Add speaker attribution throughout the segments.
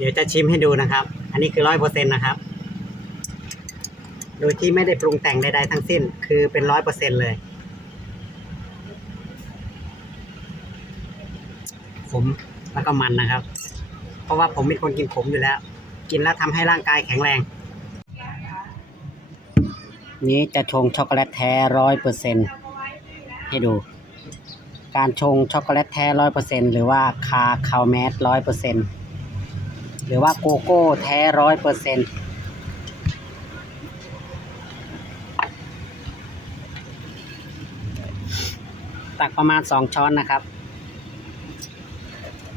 Speaker 1: เดี๋ยวจะชิมให้ดูนะครับ อันนี้คือร้อยเปอร์เซ็นต์นะครับ โดยที่ไม่ได้ปรุงแต่งใดๆทั้งสิ้น คือเป็นร้อยเปอร์เซ็นต์เลยขมแล้วก็มันนะครับ เพราะว่าผมเป็นคนกินขมอยู่แล้ว กินแล้วทำให้ร่างกายแข็งแรง นี้จะชงช็อกโกแลตแท้ร้อยเปอร์เซ็นต์ให้ดู การชงช็อกโกแลตแท้ร้อยเปอร์เซ็นต์หรือว่าคาคาวแมสร้อยเปอร์เซ็นต์ หรือว่าโกโก้แท้ร้อยเปอร์เซ็นต์ตักประมาณสองช้อนนะครับ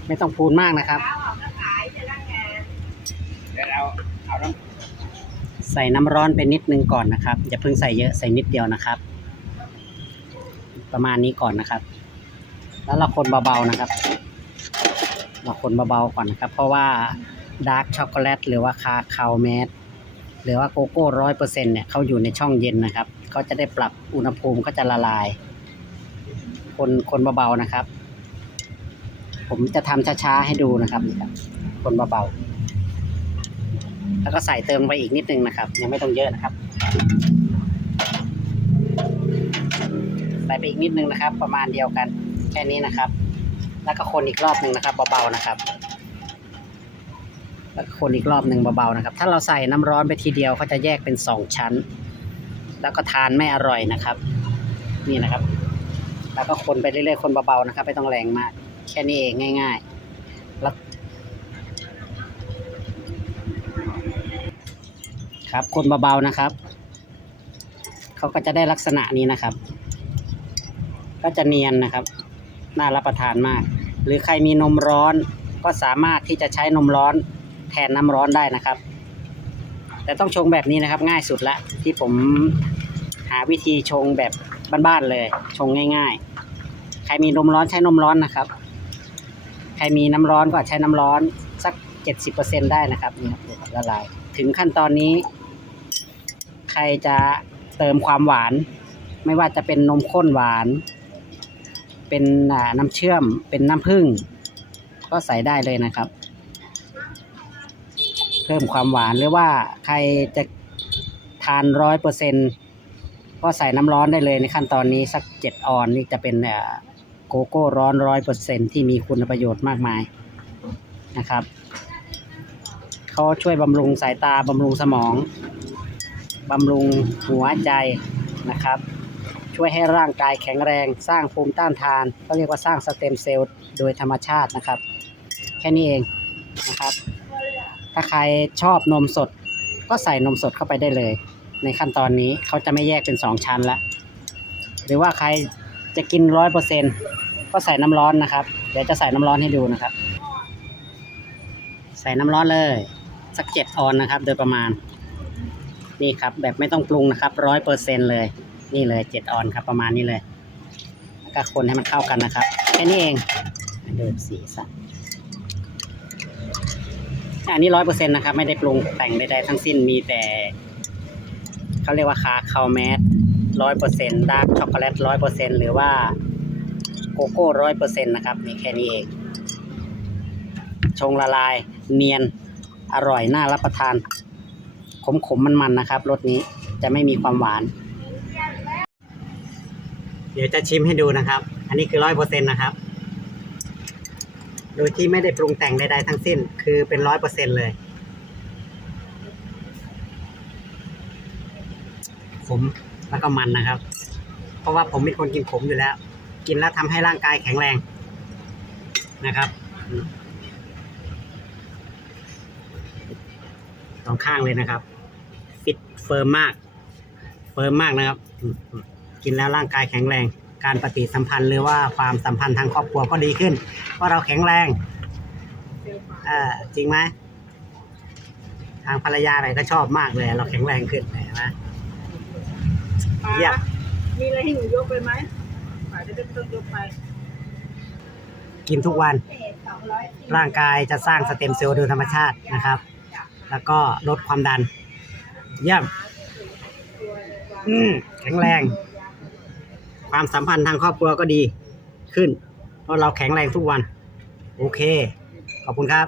Speaker 1: ไม่ต้องพูนมากนะครับ ใส่น้ำร้อนไปนิดนึงก่อนนะครับ อย่าเพิ่งใส่เยอะใส่นิดเดียวนะครับ ประมาณนี้ก่อนนะครับ แล้วเราคนเบาๆนะครับเราคนเบาๆก่อนนะครับ เพราะว่า ดาร์กช็อกโกแลตหรือว่าคาคาวแมสหรือว่าโกโก้ร้อยเปอร์เซ็นต์เนี่ยเขาอยู่ในช่องเย็นนะครับเขาจะได้ปรับอุณหภูมิก็จะละลาย คนคนเบาๆนะครับ ผมจะทำช้าๆให้ดูนะครับนี่ครับ คนเบาๆแล้วก็ใส่เติมไปอีกนิดนึงนะครับ ยังไม่ต้องเยอะนะครับ ใส่ไปอีกนิดนึงนะครับ ประมาณเดียวกันแค่นี้นะครับ แล้วก็คนอีกรอบหนึ่งนะครับเบาๆนะครับ แล้วคนอีกรอบหนึ่งเบาๆนะครับ ถ้าเราใส่น้ำร้อนไปทีเดียวเขาจะแยกเป็นสองชั้น แล้วก็ทานไม่อร่อยนะครับ นี่นะครับ แล้วก็คนไปเรื่อยๆคนเบาๆนะครับ ไม่ต้องแรงมาก แค่นี้เองง่าย ๆ แล้วครับคนเบาๆนะครับเขาก็จะได้ลักษณะนี้นะครับ ก็จะเนียนนะครับ น่ารับประทานมาก หรือใครมีนมร้อนก็สามารถที่จะใช้นมร้อน แทนน้ำร้อนได้นะครับ แต่ต้องชงแบบนี้นะครับ ง่ายสุดละที่ผมหาวิธีชงแบบบ้านๆเลย ชงง่าย ๆ ใครมีนมร้อนใช้นมร้อนนะครับ ใครมีน้ำร้อนก็ใช้น้ำร้อนสัก 70%ได้นะครับนี่ครับดูครับละลายถึงขั้นตอนนี้ ใครจะเติมความหวาน ไม่ว่าจะเป็นนมข้นหวาน เป็นน้ำเชื่อมเป็นน้ำผึ้งก็ใส่ได้เลยนะครับ เพิ่มความหวานหรือว่าใครจะทานร้อยเปอร์เซ็นก็ใส่น้ำร้อนได้เลยในขั้นตอนนี้สักเจ็ดออนนี่จะเป็นอ่าโกโก้ร้อนร้อยเปอร์เซ็นที่มีคุณประโยชน์มากมายนะครับเขาช่วยบำรุงสายตาบำรุงสมองบำรุงหัวใจนะครับ ช่วยให้ร่างกายแข็งแรงสร้างภูมิต้านทานก็เรียกว่าสร้างสเต็มเซลล์โดยธรรมชาตินะครับ แค่นี้เองนะครับ ถ้าใครชอบนมสด ก็ใส่นมสดเข้าไปได้เลย ในขั้นตอนนี้เขาจะไม่แยกเป็นสองชั้นละหรือว่าใครจะกินร้อยเปอร์เซ็นก็ใส่น้ำร้อนนะครับ เดี๋ยวจะใส่น้ำร้อนให้ดูนะครับ ใส่น้ำร้อนเลย สักเจ็ดออนนะครับ โดยประมาณ นี่ครับแบบไม่ต้องปรุงนะครับร้อยเปอร์เซ็นเลย นี่เลยเจ็ดออนครับประมาณนี้เลยแล้วก็คนให้มันเข้ากันนะครับ แค่นี้เองเดิมสีสัน อันนี้ร้อยเปอร์เซ็นต์นะครับ ไม่ได้ปรุงแต่งใดๆทั้งสิ้นมีแต่เขาเรียกว่าคาคาวแมสร้อยเปอร์เซ็นต์ดาร์กช็อกโกแลตร้อยเปอร์เซ็นต์หรือว่าโกโก้ร้อยเปอร์เซ็นต์นะครับ มีแค่นี้เอง ชงละลาย เนียน อร่อย น่ารับประทาน ขมขมมันมันๆนะครับรสนี้จะไม่มีความหวาน เดี๋ยวจะชิมให้ดูนะครับ อันนี้คือร้อยเปอร์เซ็นต์นะครับ โดยที่ไม่ได้ปรุงแต่งใดๆทั้งสิ้น คือเป็นร้อยเปอร์เซ็นต์เลย ขมแล้วก็มันนะครับ เพราะว่าผมเป็นคนกินขมอยู่แล้ว กินแล้วทำให้ร่างกายแข็งแรงนะครับสองข้างเลยนะครับ ฟิตเฟิร์มมาก เฟิร์มมากนะครับ กินแล้วร่างกายแข็งแรง การปฏิสัมพันธ์หรือว่าความสัมพันธ์ทางครอบครัวก็ดีขึ้น เพราะเราแข็งแรงเออจริงไหมทางภรรยาอะไรก็ชอบมากเลย เราแข็งแรงขึ้นเห็นไหม
Speaker 2: ป้า
Speaker 1: เยี่ยม
Speaker 2: มีอะไรให้หนูยกไปไหมป้าจะต้องยกไป
Speaker 1: กินทุกวัน ร่างกายจะสร้างสเต็มเซลล์โดยธรรมชาตินะครับ แล้วก็ลดความดัน เยี่ยม อืม แข็งแรง ความสัมพันธ์ทางครอบครัวก็ดีขึ้น เพราะเราแข็งแรงทุกวัน โอเค ขอบคุณครับ